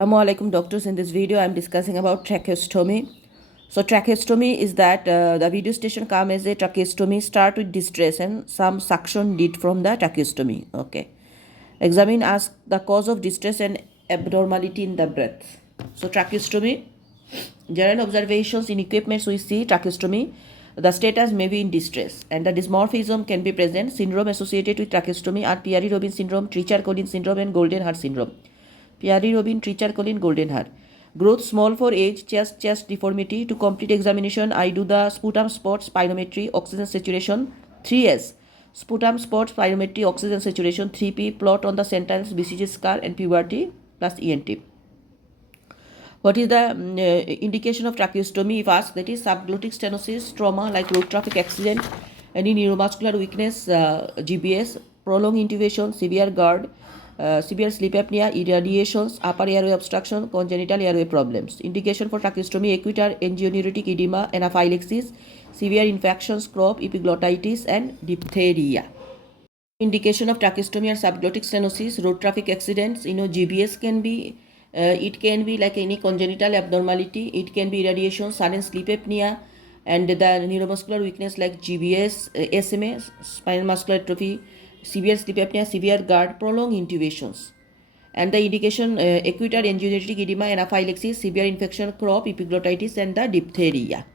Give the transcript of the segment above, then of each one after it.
Assalamualaikum doctors. In this video I am discussing about tracheostomy. So tracheostomy is that the video station come as a tracheostomy start with distress and some suction did from the tracheostomy. Okay. Examine ask the cause of distress and abnormality in the breath. So tracheostomy, general observations in equipments we see tracheostomy. The status may be in distress and the dysmorphism can be present. Syndrome associated with tracheostomy are Piari-Robin syndrome, Treacher-Collins syndrome and golden heart syndrome. Piari-Robin, Treacher-Collins, golden heart. Growth small for age, chest deformity. To complete examination, I do the sputum spot spirometry, oxygen saturation. 3S. Sputum spot spirometry, oxygen saturation. 3P. Plot on the sentence, BCG scar and puberty plus ENT. What is the indication of tracheostomy? If asked, that is subglottic stenosis, trauma like road traffic accident, any neuromuscular weakness, GBS, prolonged intubation, severe GERD, severe sleep apnea, irradiations, upper airway obstruction, congenital airway problems. Indication for tracheostomy: acute or angioneuritic edema, anaphylaxis, severe infections, crop, epiglottitis, and diphtheria. Indication of tracheostomy are subglottic stenosis, road traffic accidents. GBS can be, it can be like any congenital abnormality. It can be irradiation, sudden sleep apnea, and the neuromuscular weakness like GBS, SMA, spinal muscular atrophy, severe sleep apnea, severe GERD, prolonged intubations. And the indication acute or angioneuritic edema, anaphylaxis, severe infection, crop, epiglottitis, and the diphtheria.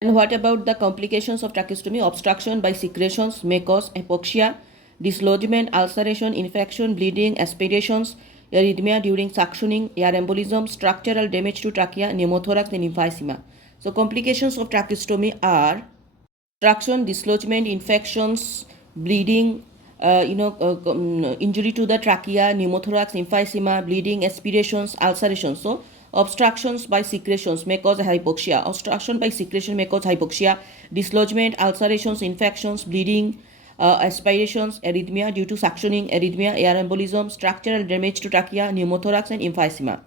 And what about the complications of tracheostomy? Obstruction by secretions may cause hypoxia, dislodgement, ulceration, infection, bleeding, aspirations, arrhythmia during suctioning, air embolism, structural damage to trachea, pneumothorax, and emphysema. So complications of tracheostomy are obstruction, dislodgement, infections, bleeding, injury to the trachea, pneumothorax, emphysema, bleeding, aspirations, ulcerations. So obstructions by secretions may cause hypoxia. Obstruction by secretion may cause hypoxia, dislodgement, ulcerations, infections, bleeding, aspirations, arrhythmia due to suctioning, arrhythmia, air embolism, structural damage to trachea, pneumothorax, and emphysema.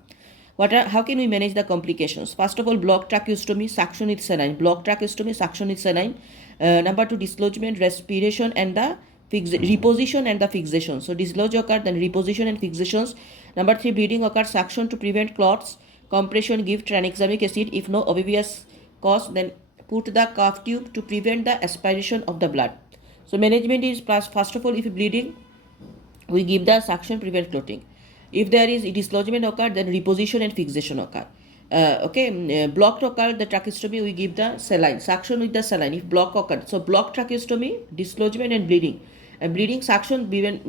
How can we manage the complications? First of all, blocked tracheostomy, suction with saline. Blocked tracheostomy, suction with saline. Number 2, dislodgement, respiration, and the reposition and the fixation. So dislodge occur, then reposition and fixations. Number 3, bleeding occur, suction to prevent clots. Compression, give tranexamic acid. If no obvious cause, then put the cuff tube to prevent the aspiration of the blood. So management is first of all, if bleeding, we give the suction, prevent clotting. If there is dislodgement occur, then reposition and fixation occur. Blocked occur, the tracheostomy, we give the saline, suction with the saline. If block occur, so blocked tracheostomy, dislodgement and bleeding. And bleeding, suction, bleeding,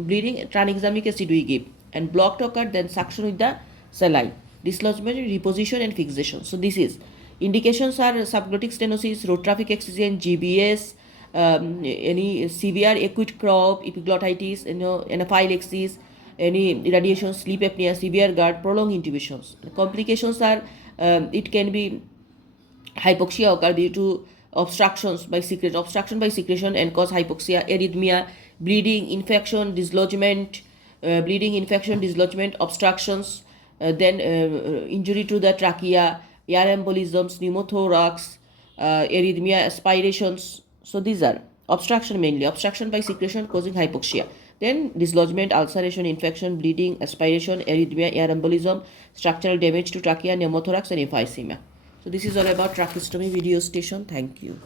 tranexamic acid we give. And blocked occur, then suction with the saline. Dislodgement, reposition and fixation. So this is indications are subglottic stenosis, road traffic accident, GBS, any severe acute crop, epiglottitis, anaphylaxis, any irradiation, sleep apnea, severe GERD, prolonged intubations. Complications are it can be hypoxia occur due to obstruction by secretion and cause hypoxia, arrhythmia, bleeding, infection, dislodgement, obstructions, then injury to the trachea, air embolisms, pneumothorax, arrhythmia, aspirations. So these are obstruction mainly. Obstruction by secretion causing hypoxia. Then dislodgement, ulceration, infection, bleeding, aspiration, arrhythmia, air embolism, structural damage to trachea, pneumothorax, and emphysema. So this is all about tracheostomy video station. Thank you.